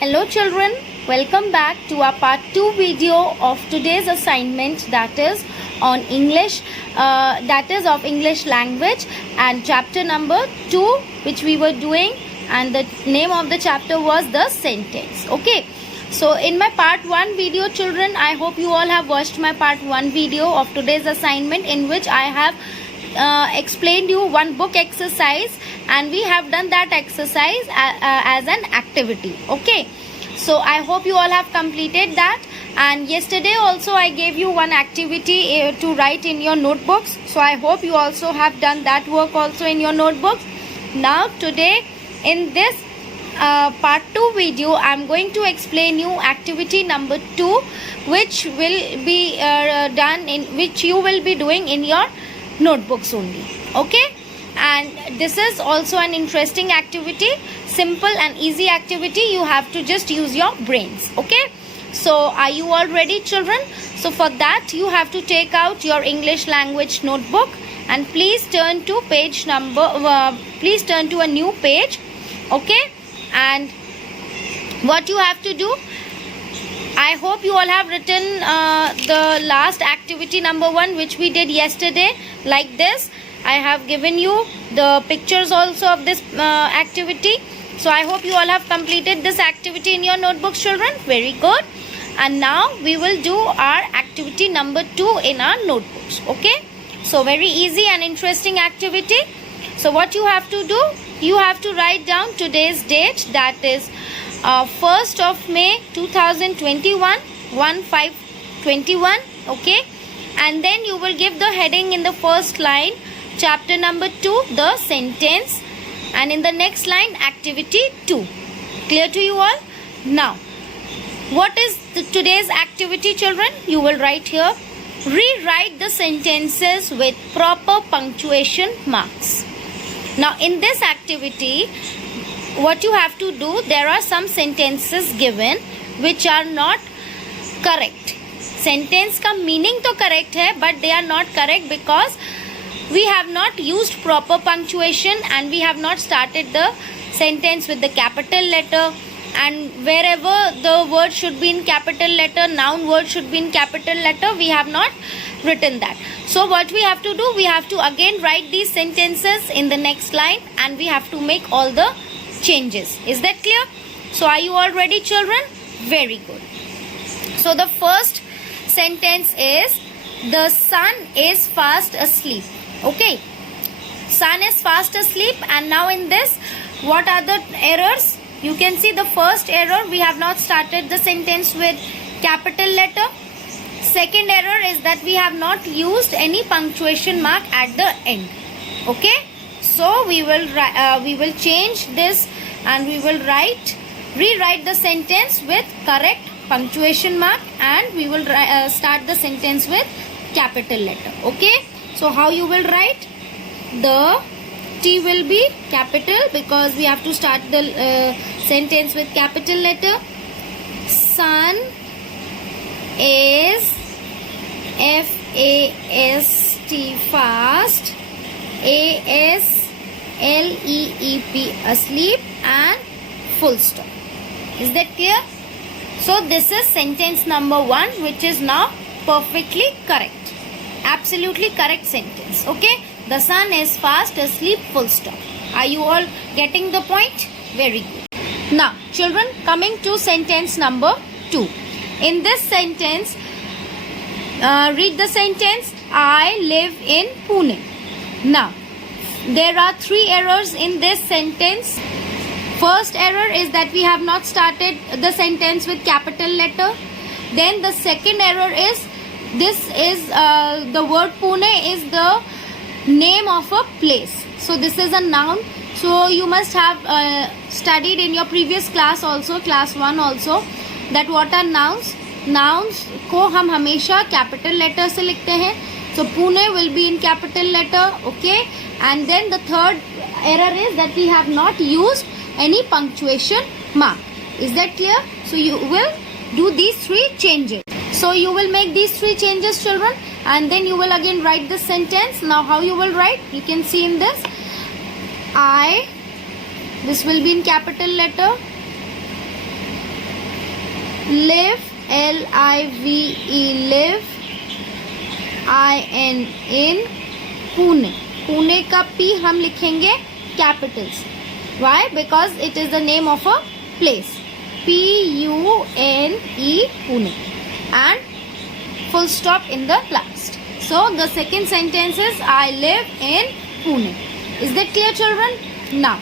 Hello children, welcome back to our part 2 video of today's assignment, that is on English, that is of English language, and chapter number 2 which we were doing, and the name of the chapter was the sentence. Okay, so in my part 1 video children, I hope you all have watched my part 1 video of today's assignment, in which I have explained you one book exercise, and we have done that exercise as an activity. Okay, so I hope you all have completed that. And yesterday also I gave you one activity to write in your notebooks, so I hope you also have done that work also in your notebooks. Now today in this part 2 video, I am going to explain you activity number 2, which will be which you will be doing in your notebooks only. Okay, and this is also an interesting activity, simple and easy activity. You have to just use your brains. Okay, so are you all ready children? So for that you have to take out your English language notebook, and please turn to page number please turn to a new page. Okay, and what you have to do, I hope you all have written the last activity number 1 which we did yesterday like this. I have given you the pictures also of this activity. So I hope you all have completed this activity in your notebooks children. Very good. And now we will do our activity number 2 in our notebooks. Okay, so very easy and interesting activity. So what you have to do, you have to write down today's date, that is 1st of May 2021, 1/5/21. Okay, and then you will give the heading in the first line, chapter number 2, the sentence, and in the next line, activity 2. Clear to you all? Now what is today's activity children? You will write here, rewrite the sentences with proper punctuation marks. Now in this activity, what you have to do, there are some sentences given which are not correct. Sentence का meaning तो correct है, but they are not correct because we have not used proper punctuation, and we have not started the sentence with the capital letter, and wherever the word should be in capital letter, noun word should be in capital letter, we have not written that. So what we have to do, we have to again write these sentences in the next line, and we have to make all the changes. Is that clear? So are you all ready children? Very good. So the first sentence is, the sun is fast asleep. Okay, sun is fast asleep. And now in this, what are the errors? You can see the first error, we have not started the sentence with capital letter. Second error is that we have not used any punctuation mark at the end. Okay, so we will change this, and we will rewrite the sentence with correct punctuation mark, and we will start the sentence with capital letter. Okay, so how you will write? The T will be capital because we have to start the sentence with capital letter. Sun is F-A-S-T fast, A-S-L-E-E-P asleep, and full stop. Is that clear? So this is sentence number 1, which is now perfectly correct. Absolutely correct sentence. Okay, the sun is fast asleep, full stop. Are you all getting the point? Very good. Now children, coming to sentence number 2. In this sentence, read the sentence, I live in Pune. Now there are 3 errors in this sentence. First error is that we have not started the sentence with capital letter. Then the second error is, this is the word Pune is the name of a place. So this is a noun. So you must have studied in your previous class also, class 1 also, that what are nouns. Nouns को हम हमेशा capital letter से लिखते हैं. So Pune will be in capital letter. Okay, and then the third error is that we have not used any punctuation mark. Is that clear? So you will do these 3 changes. So you will make these 3 changes children, and then you will again write the sentence. Now how you will write? You can see in this, I, this will be in capital letter, live, L-I-V-E, live, I-N, Pune. Pune का P हम लिखेंगे capitals. Why? Because it is the name of a place. P-U-N-E, Pune. And full stop in the last. So the second sentence is I live in Pune. Is that clear, children? Now,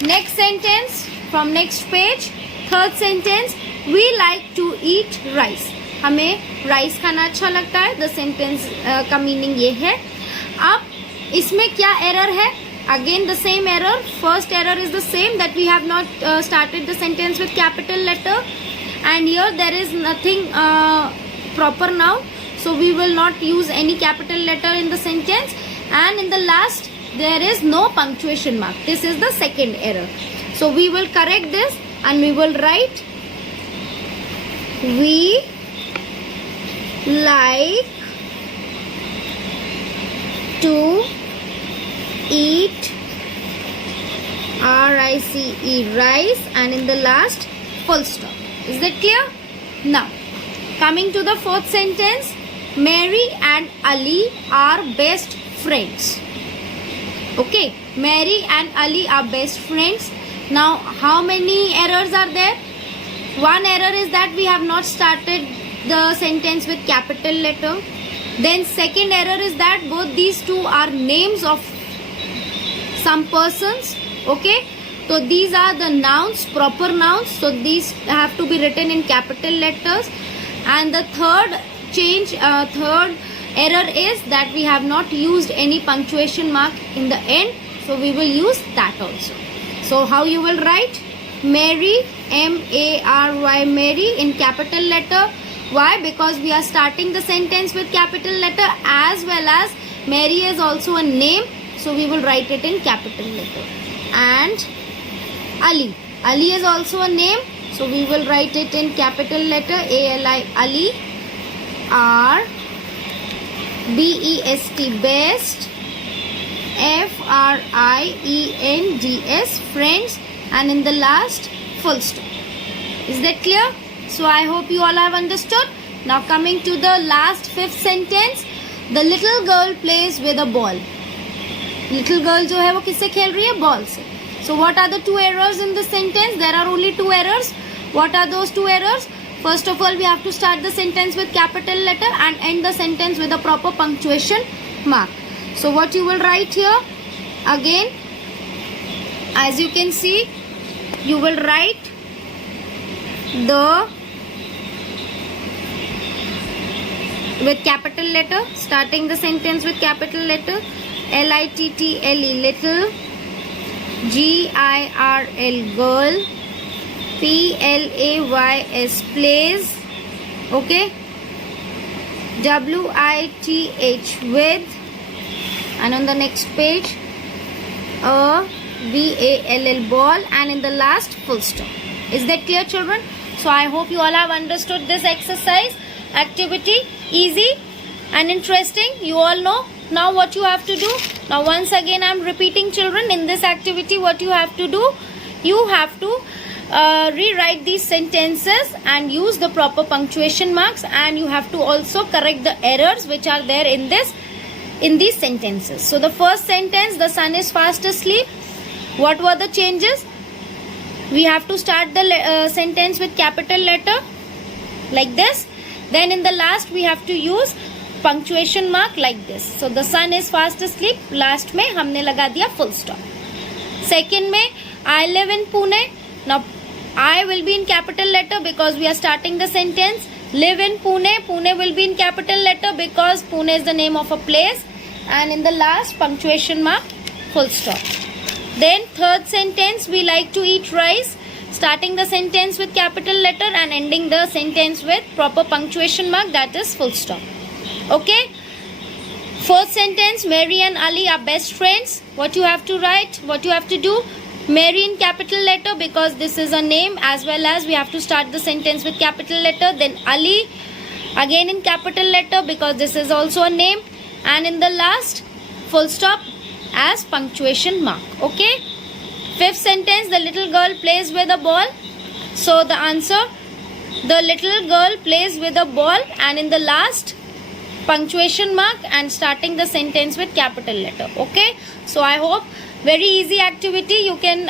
next sentence from next page. Third sentence, we like to eat rice. हमें rice खाना अच्छा लगता है. The sentence का meaning ये है. अब इसमें क्या error है? Again the same error. First error is the same, that we have not started the sentence with capital letter, and here there is nothing proper noun, so we will not use any capital letter in the sentence, and in the last there is no punctuation mark. This is the second error. So we will correct this and we will write, we like to eat, R-I-C-E, rice, and in the last full stop. Is that clear? Now, coming to the fourth sentence, Mary and Ali are best friends. Okay, Mary and Ali are best friends. Now, how many errors are there? One error is that we have not started the sentence with capital letter. Then second error is that both these two are names of some persons. Okay, so these are the nouns, proper nouns, so these have to be written in capital letters. And the third error is that we have not used any punctuation mark in the end, so we will use that also. So how you will write? Mary, M-A-R-Y, Mary, in capital letter. Why? Because we are starting the sentence with capital letter, as well as Mary is also a name, so we will write it in capital letter. And Ali, Ali is also a name, so we will write it in capital letter, A-L-I, Ali. R, B-E-S-T, best, F-R-I-E-N-D-S, friends, and in the last full stop. Is that clear? So I hope you all have understood. Now coming to the last fifth sentence, the little girl plays with a ball. Little girl जो है वो किससे खेल रही है? Ball से. So what are the two errors in the sentence? There are only two errors. What are those two errors? First of all, we have to start the sentence with capital letter and end the sentence with a proper punctuation mark. So what you will write here? Again, as you can see, you will write the with capital letter, starting the sentence with capital letter, L-I-T-T-L-E, little, G-I-R-L, girl, P-L-A-Y-S, plays, okay, W-I-T-H, with, and on the next page, a B-A-L-L, ball, and in the last, full stop. Is that clear, children? So I hope you all have understood this exercise, activity, easy and interesting. You all know now what you have to do. Now once again I am repeating, children, in this activity what you have to do, you have to rewrite these sentences and use the proper punctuation marks, and you have to also correct the errors which are there in these sentences. So the first sentence, the sun is fast asleep. What were the changes? We have to start the sentence with capital letter like this. Then in the last we have to use punctuation mark like this. So the sun is fast asleep, last में हमने लगा दिया full stop. Second में I live in Pune. Now I will be in capital letter because we are starting the sentence. Live in Pune. Pune will be in capital letter because Pune is the name of a place. And in the last, punctuation mark, full stop. Then third sentence, we like to eat rice. Starting the sentence with capital letter and ending the sentence with proper punctuation mark, that is full stop. Okay. Fourth sentence, Mary and Ali are best friends. What you have to write, what you have to do, Mary in capital letter because this is a name, as well as we have to start the sentence with capital letter. Then Ali again in capital letter because this is also a name, and in the last, full stop as punctuation mark. Okay. Fifth sentence, the little girl plays with a ball. So the answer, the little girl plays with a ball, and in the last punctuation mark and starting the sentence with capital letter. Okay, so I hope very easy activity. You can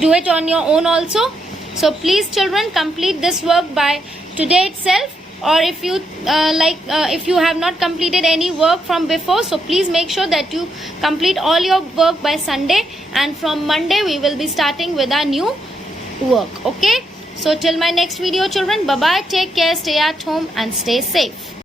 do it on your own also. So please children, complete this work by today itself, or if you if you have not completed any work from before, so please make sure that you complete all your work by Sunday, and from Monday we will be starting with our new work. Okay, so till my next video children, bye bye, take care, stay at home and stay safe.